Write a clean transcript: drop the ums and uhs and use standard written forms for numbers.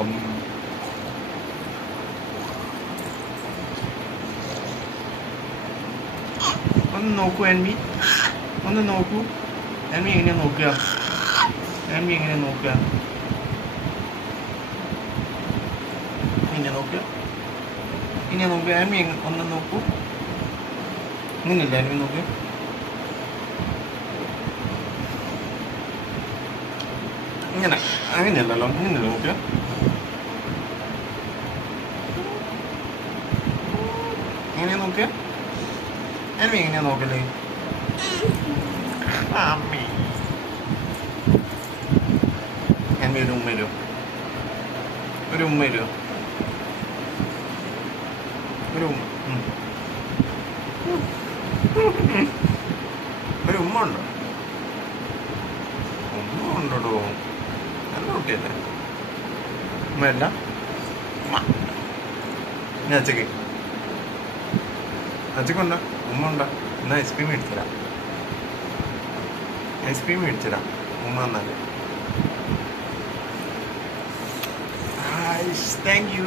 ഉം. ഒന്ന് നോക്കൂ ആൻമി, ഒന്ന് നോക്കൂ. ആൻമി എങ്ങനെയാ നോക്കുക? ആൻമി എങ്ങനെയാ നോക്കുക? ഇങ്ങനെ നോക്കുക, ഇങ്ങനെ നോക്കുക. ആൻമി ഒന്ന് നോക്കൂ. ഇങ്ങനെയല്ല ആൻമി നോക്കുക. ഇങ്ങനെ അങ്ങനെയല്ലല്ലോ, ഇങ്ങനെയല്ല നോക്കുക. എങ്ങനെയാ നോക്കുക? ആൻമി എങ്ങനെയാ നോക്കല്ലേ? അമ്മി ആൻമി ഒരു ഉമ്മ വരുമോ? ഒരു ഉമ്മ വരുമോ? ഒരു ഉമ്മ. ഒരു ഉമ്മ ഉണ്ടോ? ഉമ്മ ഉണ്ടോ? നല്ല കുട്ടിയല്ലേ ഉമ്മയല്ല? ഉമ്മ ഞാൻ അച്ചക്ക് അച്ചക്കുണ്ടോ? ഉമ്മ ഉണ്ടോ? എന്നാൽ ഐസ്ക്രീം മേടിച്ചരാം, ഐസ്ക്രീം മേടിച്ചരാം ഉമ്മ വന്നാൽ. Thank you.